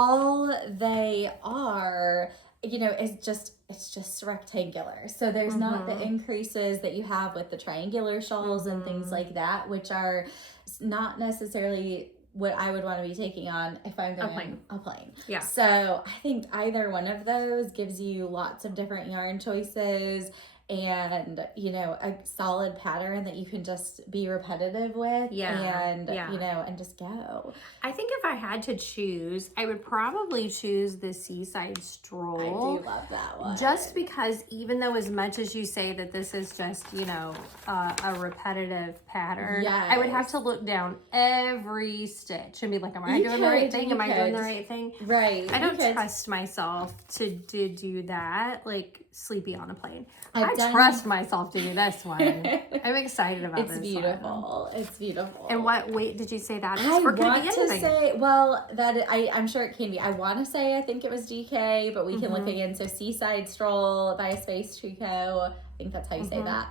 all they are, you know, it's just rectangular. So there's not the increases that you have with the triangular shawls and things like that, which are not necessarily what I would want to be taking on if I'm doing a plain. Yeah. So I think either one of those gives you lots of different yarn choices and, you know, a solid pattern that you can just be repetitive with and, you know, and just go. I think if I had to choose, I would probably choose the Seaside Stroll. I do love that one. Just because even though as much as you say that this is just, you know, a repetitive pattern, I would have to look down every stitch and be like, am I doing the right thing? Am I doing the right thing? Right. I don't trust myself to do that, like Sleepy on a Plane. I trust myself to do this one. I'm excited about this. It's beautiful. It's beautiful. And what weight did you say that is? I want to say, well, that I'm sure it can be. I want to say I think it was DK, but we can look again. So Seaside Stroll by Space Tricot. I think that's how you say that.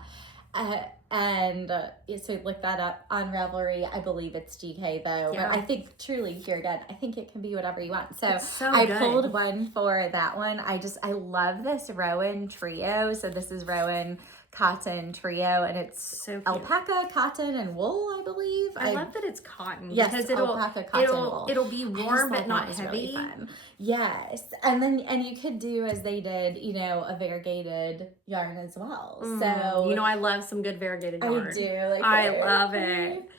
So look that up on Ravelry. I believe it's DK though, but I think truly here again, I think it can be whatever you want. So I pulled one for that one. I love this Rowan trio. So this is Rowan cotton trio, and it's so alpaca, cotton, and wool, I believe. I love that it's cotton. Yes, because alpaca, cotton, wool. It'll be warm but not heavy. Really fun. Yes, and you could do as they did, you know, a variegated yarn as well. So you know, I love some good variegated yarn. I do. I love it.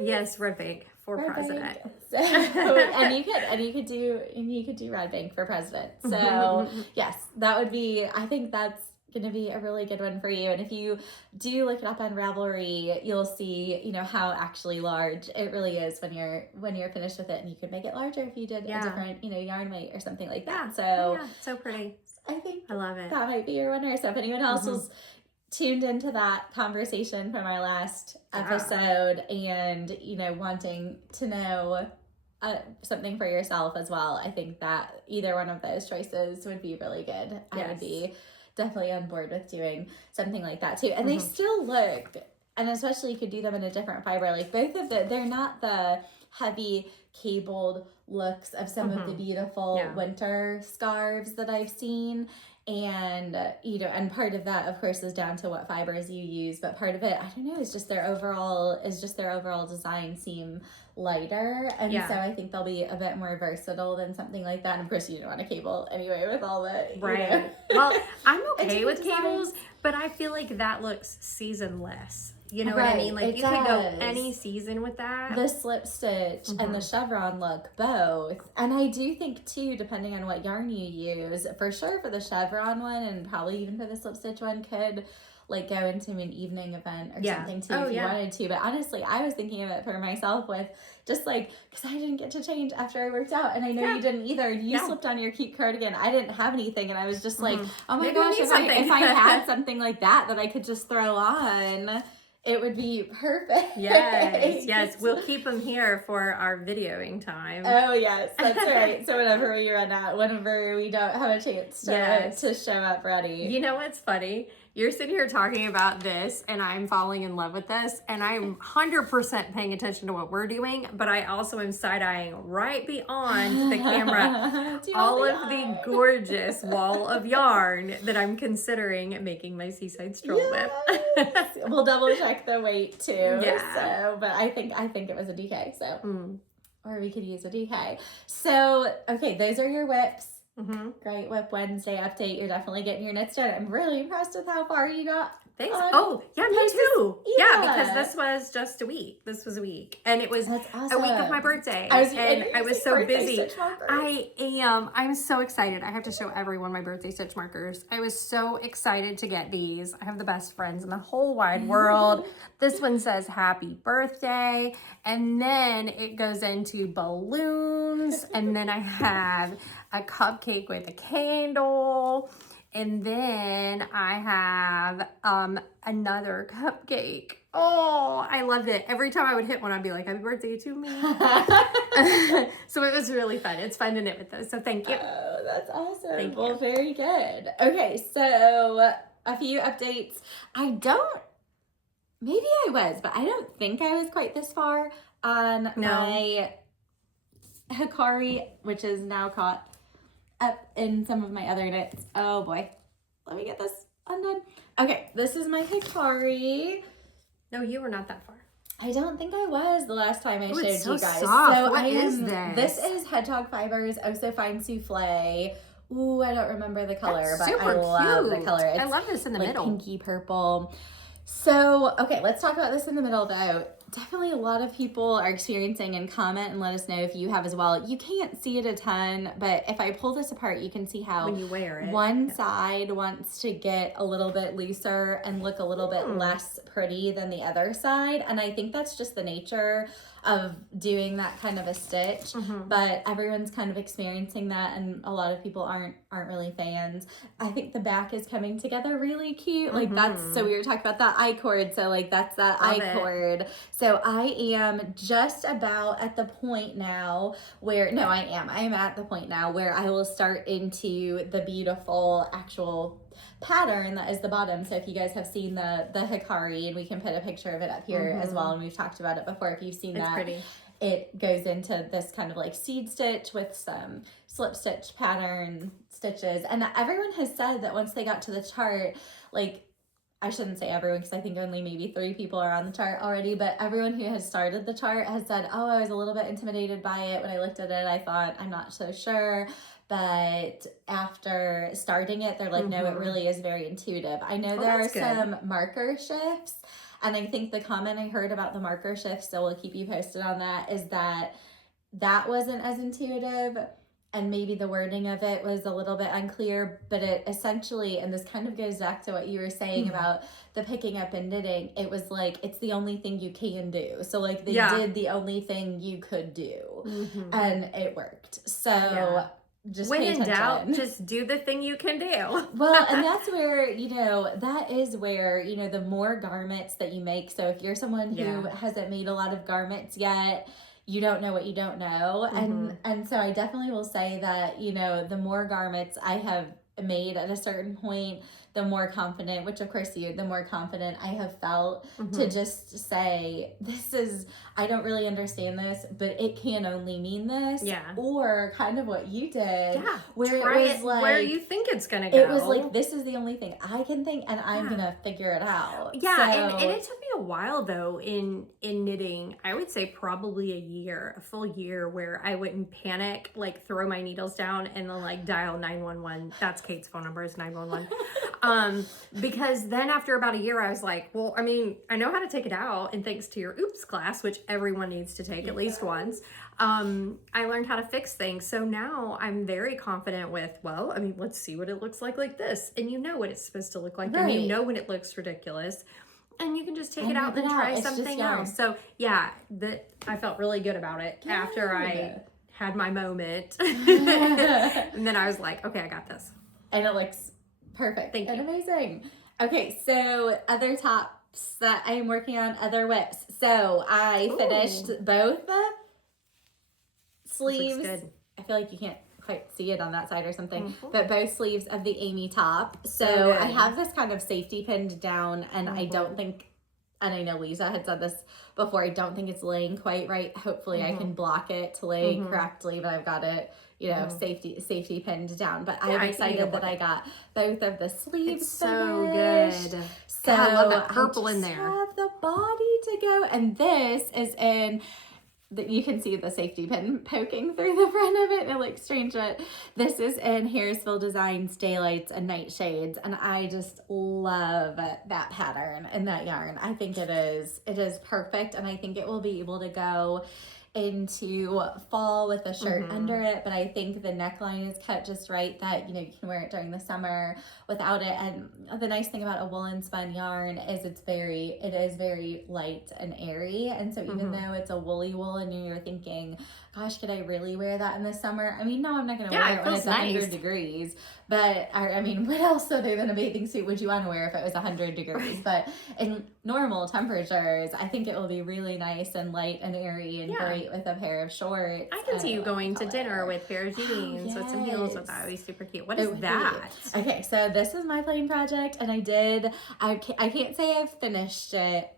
Yes, red bank for president. So, and you could do red bank for president. So yes, that would be. I think that's gonna be a really good one for you. And if you do look it up on Ravelry, you'll see, you know, how actually large it really is when you're finished with it. And you could make it larger if you did a different, you know, yarn weight or something like that. So so pretty. I think I love it. That might be your winner. So if anyone else was tuned into that conversation from our last episode and, you know, wanting to know something for yourself as well, I think that either one of those choices would be really good. I would be definitely on board with doing something like that too. And they still look, and especially you could do them in a different fiber, like both of they're not the heavy cabled looks of some of the beautiful winter scarves that I've seen. And, you know, and part of that, of course, is down to what fibers you use. But part of it, I don't know, is just their overall design seem lighter. And so I think they'll be a bit more versatile than something like that. And of course, you don't want a cable anyway with all the, right. You know. Well, I'm okay with cables, but I feel like that looks seasonless. You know what I mean? Like, you could go any season with that. The slip stitch and the chevron look both. And I do think, too, depending on what yarn you use, for sure for the chevron one and probably even for the slip stitch one, could, like, go into an evening event or something, too, if you wanted to. But honestly, I was thinking of it for myself with just, like, because I didn't get to change after I worked out. And I know you didn't either. You slipped on your cute cardigan. I didn't have anything. And I was just like, oh, my gosh, if I had something like that I could just throw on, it would be perfect. Yes. We'll keep them here for our videoing time. Oh, yes. That's right. So whenever we run out, whenever we don't have a chance to show up ready. You know what's funny? You're sitting here talking about this, and I'm falling in love with this, and I'm 100% paying attention to what we're doing, but I also am side-eyeing right beyond the camera all of the gorgeous wall of yarn that I'm considering making my Seaside Stroll with. We'll double check the weight too. So, but I think it was a DK. So, or we could use a DK. So, okay, those are your WIPs. Great WIP Wednesday update. You're definitely getting your knits done. I'm really impressed with how far you got. Thanks. Oh, yeah, me too. Yeah, because this was just a week. This was a week. And it was a week of my birthday. I was so busy. I am. I'm so excited. I have to show everyone my birthday stitch markers. I was so excited to get these. I have the best friends in the whole wide world. This one says happy birthday. And then it goes into balloons. And then I have a cupcake with a candle. And then I have another cupcake. Oh, I loved it. Every time I would hit one, I'd be like, happy birthday to me. So it was really fun. It's fun to knit with those. So thank you. Oh, that's awesome. Thank you. Well, very good. Okay, so a few updates. Maybe I was, but I don't think I was quite this far on my hikari, which is now caught up in some of my other knits. Oh boy. Let me get this undone. Okay, this is my hikari. No, you were not that far. I don't think I was the last time I showed so you guys. Soft. So what is this? This is Hedgehog Fibers Oh So Fine Souffle. Ooh, I don't remember the color, That's but I love the color. It's I love this in the middle. Pinky purple. So, okay, let's talk about this in the middle though. Definitely a lot of people are experiencing, and comment and let us know if you have as well. You can't see it a ton, but if I pull this apart, you can see how when you wear it, one side wants to get a little bit looser and look a little bit less pretty than the other side. And I think that's just the nature of doing that kind of a stitch, but everyone's kind of experiencing that, and a lot of people aren't really fans. I think the back is coming together really cute. Like that's, so we were talking about that I-cord, so like that's that I-cord. So I am just about at the point now where, no, I am at the point now where I will start into the beautiful actual pattern that is the bottom. So if you guys have seen the hikari, and we can put a picture of it up here as well, and we've talked about it before if you've seen that. Pretty. It goes into this kind of like seed stitch with some slip stitch pattern stitches, and everyone has said that once they got to the chart, like, I shouldn't say everyone because I think only maybe 3 people are on the chart already, but everyone who has started the chart has said, oh, I was a little bit intimidated by it. When I looked at it, I thought, I'm not so sure. But after starting it, they're like, no, it really is very intuitive. I know there are some marker shifts, and I think the comment I heard about the marker shifts, so we'll keep you posted on that, is that wasn't as intuitive, and maybe the wording of it was a little bit unclear, but it essentially, and this kind of goes back to what you were saying about the picking up and knitting, it was like, it's the only thing you can do. So like they did the only thing you could do, and it worked. So just when pay in attention. doubt, just do the thing you can do. Well, and that's where, that is where, the more garments that you make. So if you're someone who hasn't made a lot of garments yet, you don't know what you don't know. And so I definitely will say that, the more garments I have made at a certain point, the more confident, which of course the more confident I have felt to just say, I don't really understand this, but it can only mean this. Yeah. Or kind of what you did. Yeah. Where Try it was like, where you think it's going to go. It was like, this is the only thing I can think, and I'm going to figure it out. Yeah. So, and it took me a while though in knitting. I would say probably a full year, where I wouldn't panic, like throw my needles down and then like dial 911. That's Kate's phone number, is 911. Because then after about a year, I was like, well, I mean, I know how to take it out, and thanks to your OOPS class, which everyone needs to take at least once, I learned how to fix things. So now I'm very confident with, well, I mean, let's see what it looks like this. And you know what it's supposed to look like, and you know when it looks ridiculous, and you can just take it out and try something else. So yeah, I felt really good about it after I had my moment. And then I was like, okay, I got this. And it looks perfect. Thank you. And amazing. Okay, so other tops that I am working on, other whips. So I finished both the sleeves. Good. I feel like you can't quite see it on that side or something, but both sleeves of the Amy top. So I have this kind of safety pinned down, and I don't think, and I know Leeza had said this before, I don't think it's laying quite right. Hopefully I can block it to lay correctly, but I've got it, safety pinned down. But I'm excited that I got both of the sleeves. It's so good. So God, I love that purple in there. Have the body to go, and this is in. You can see the safety pin poking through the front of it. It looks strange, but this is in Harrisville Designs Daylights and Nightshades, and I just love that pattern and that yarn. I think it is perfect, and I think it will be able to go into fall with a shirt under it, but I think the neckline is cut just right that you can wear it during the summer without it. And the nice thing about a woolen spun yarn is it is very light and airy, and so even though it's a woolly wool and you're thinking, gosh, could I really wear that in the summer? I mean, no, I'm not going to wear it when it's 100 degrees, but I mean, what else other than a bathing suit would you want to wear if it was 100 degrees? But in normal temperatures, I think it will be really nice and light and airy and great with a pair of shorts. I can see you going to dinner with a pair of jeans with some heels with that. It would be super cute. What is that? Okay, so this is my plain project, and I can't say I've finished it.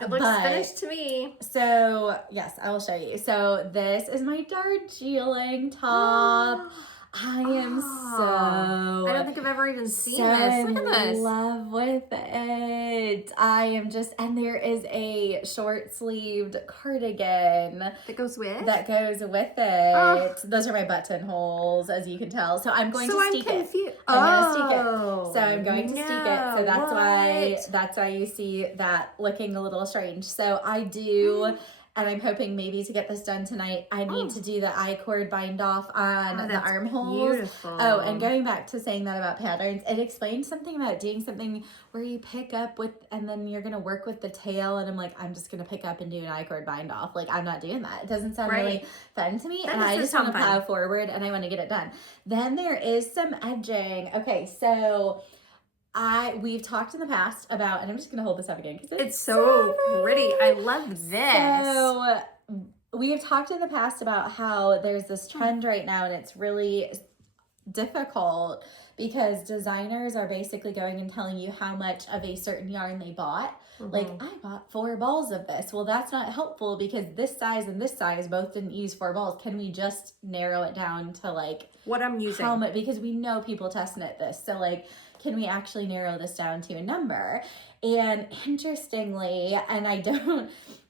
It looks finished to me. So, yes, I will show you. So, this is my Darjeeling top. I am I don't think I've ever even seen this. Look at this. In love with it. I am just, and there is a short sleeved cardigan that goes with it. Those are my buttonholes, as you can tell. So I'm going to steek it. I'm going to steek it. So I'm going to steek it. So that's why you see that looking a little strange. So I do. And I'm hoping maybe to get this done tonight, I need to do the I-cord bind off on the armholes. Beautiful. Oh, and going back to saying that about patterns, it explained something about doing something where you pick up with, and then you're going to work with the tail. And I'm like, I'm just going to pick up and do an I-cord bind off. Like, I'm not doing that. It doesn't sound really fun to me. And I just want to plow forward and I want to get it done. Then there is some edging. Okay, so we've talked in the past about, and I'm just gonna hold this up again because it's so pretty. I love this. So we have talked in the past about how there's this trend right now, and it's really difficult because designers are basically going and telling you how much of a certain yarn they bought. Like, I bought 4 balls of this. Well, that's not helpful because this size and this size both didn't use 4 balls. Can we just narrow it down to like what I'm using? How much? Because we know people test knit this. So like, can we actually narrow this down to a number? And interestingly, and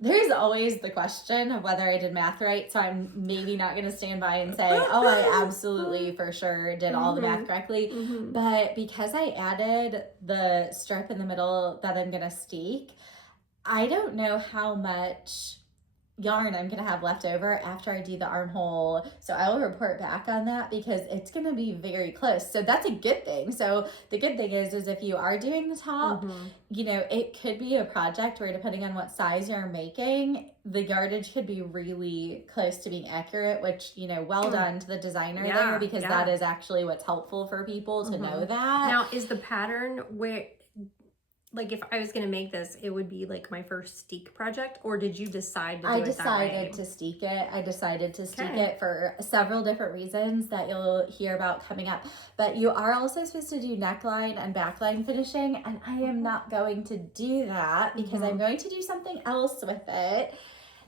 there's always the question of whether I did math right. So I'm maybe not going to stand by and say, oh, I absolutely for sure did all the math correctly. But because I added the strip in the middle that I'm going to steek, I don't know how much yarn I'm going to have left over after I do the armhole. So I will report back on that because it's going to be very close. So that's a good thing. So the good thing is if you are doing the top, you know, it could be a project where depending on what size you're making, the yardage could be really close to being accurate, which, you know, well done to the designer there because that is actually what's helpful for people to know that. Now, is the pattern where, like, if I was going to make this, it would be like my first steek project, or did you decide to do it that way? I decided to steek it. I decided to steek it for several different reasons that you'll hear about coming up. But you are also supposed to do neckline and backline finishing, and I am not going to do that because I'm going to do something else with it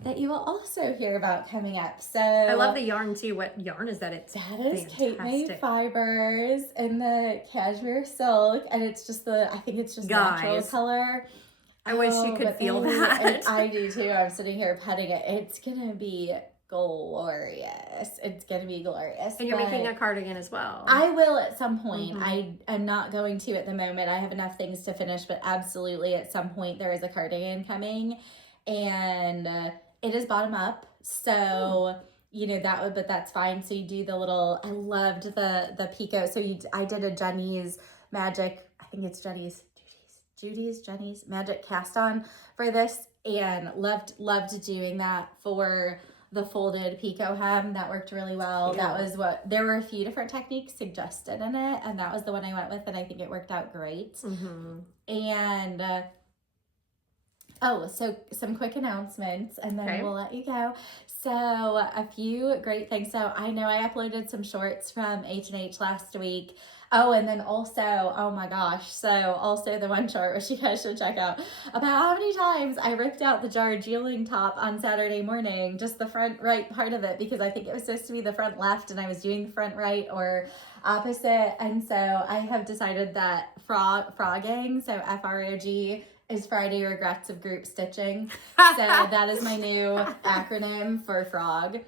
that you will also hear about coming up. So I love the yarn too. What yarn is that? That is Kate Made Fibers in the cashmere silk, and it's just I think it's just natural color. I wish you could feel that. I do too. I'm sitting here petting it. It's gonna be glorious. It's gonna be glorious. And you're making a cardigan as well. I will at some point. I am not going to at the moment. I have enough things to finish, but absolutely at some point there is a cardigan coming, and it is bottom up, so you know but that's fine. So you do the little. I loved the picot. So I did a Jenny's Magic. I think it's Jenny's Magic cast on for this, and loved doing that for the folded picot hem. That worked really well. That was there were a few different techniques suggested in it, and that was the one I went with, and I think it worked out great. And so some quick announcements, and then we'll let you go. So a few great things. So I know I uploaded some shorts from H&H last week. Oh, and then also, oh my gosh, so also the one short which you guys should check out about how many times I ripped out the Darjeeling top on Saturday morning, just the front right part of it, because I think it was supposed to be the front left and I was doing the front right or opposite. And so I have decided that frogging, so F-R-O-G, is Friday Regrets of Group Stitching. So that is my new acronym for frog.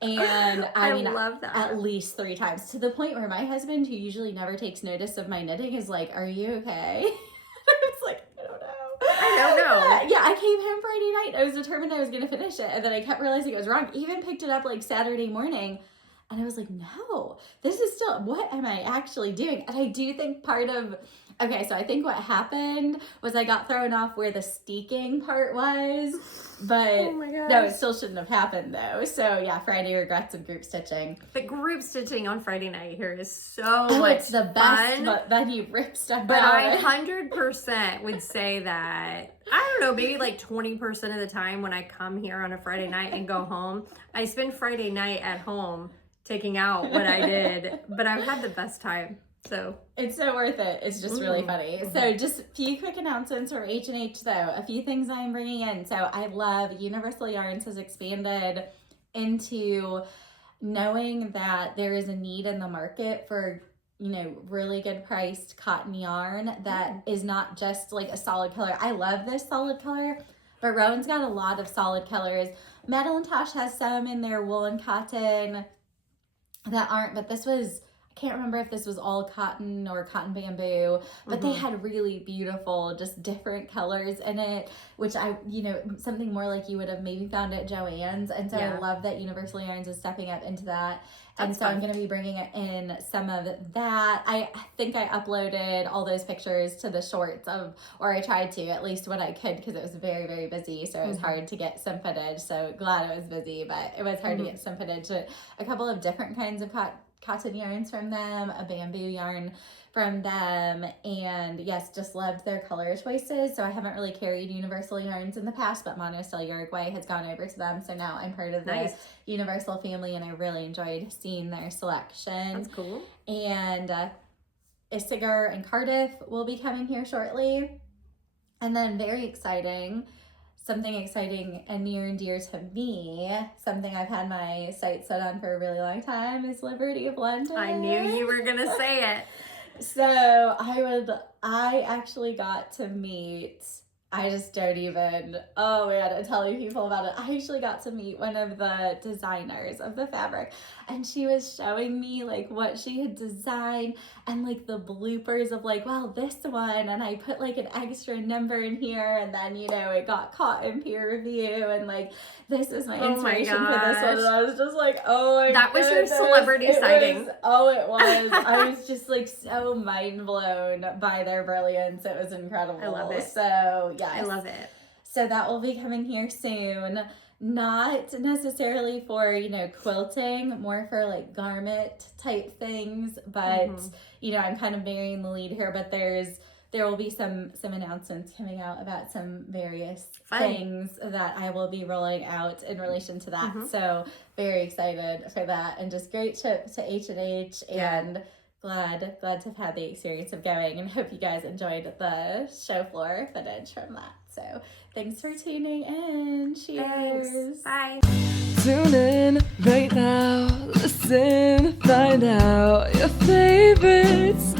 And I mean, love that. At least 3 times, to the point where my husband, who usually never takes notice of my knitting, is like, are you okay? I was like, I don't know. Yeah, I came home Friday night. I was determined I was going to finish it. And then I kept realizing it was wrong. Even picked it up like Saturday morning. And I was like, no, this is still, what am I actually doing? And I do think so I think what happened was I got thrown off where the steeking part was, but no, it still shouldn't have happened though. So yeah, Friday Regrets of Group Stitching. But group stitching on Friday night here is so much it's the best, fun. But then you rip stuff but out. I 100% would say that, I don't know, maybe like 20% of the time when I come here on a Friday night and go home, I spend Friday night at home taking out what I did, but I've had the best time. So it's so worth it. It's just really funny. So just a few quick announcements for H&H though. A few things I'm bringing in. So I love Universal Yarns has expanded into knowing that there is a need in the market for, you know, really good priced cotton yarn that is not just like a solid color. I love this solid color, but Rowan's got a lot of solid colors. Metal and Tosh has some in their wool and cotton that aren't, but this was, I can't remember if this was all cotton or cotton bamboo, but they had really beautiful, just different colors in it, which I, you know, something more like you would have maybe found at Joann's. And so I love that Universal Yarns is stepping up into that. And so I'm going to be bringing in some of that. I think I uploaded all those pictures to the shorts or I tried to, at least what I could, because it was very, very busy. So it was hard to get some footage. So glad I was busy, but it was hard to get some footage. A couple of different kinds of cotton yarns from them, a bamboo yarn from them, and yes, just loved their color choices. So I haven't really carried Universal Yarns in the past, but Monostel Uruguay has gone over to them, so now I'm part of the Universal family, and I really enjoyed seeing their selection. That's cool. And Issachar and Cardiff will be coming here shortly. And then very exciting, something exciting and near and dear to me, something I've had my sights set on for a really long time, is Liberty of London. I knew you were going to say it. So I actually got to meet, I just don't even, oh my God, I'm telling people about it. I actually got to meet one of the designers of the fabric, and she was showing me like what she had designed and like the bloopers of like, well, this one, and I put like an extra number in here, and then, you know, it got caught in peer review, and like, this is my inspiration for this one, and I was just like, oh my That was your celebrity sighting. It was. I was just like so mind blown by their brilliance. It was incredible. I love it. So yes. I love it. So that will be coming here soon. Not necessarily for, you know, quilting, more for like garment type things, but you know, I'm kind of burying the lead here, but there will be some announcements coming out about some various things that I will be rolling out in relation to that. So very excited for that, and just great trip to H&H, and glad to have had the experience of going, and hope you guys enjoyed the show floor footage from that. So thanks for tuning in. Cheers. Thanks. Bye. Tune in right now. Listen, find out your favorites.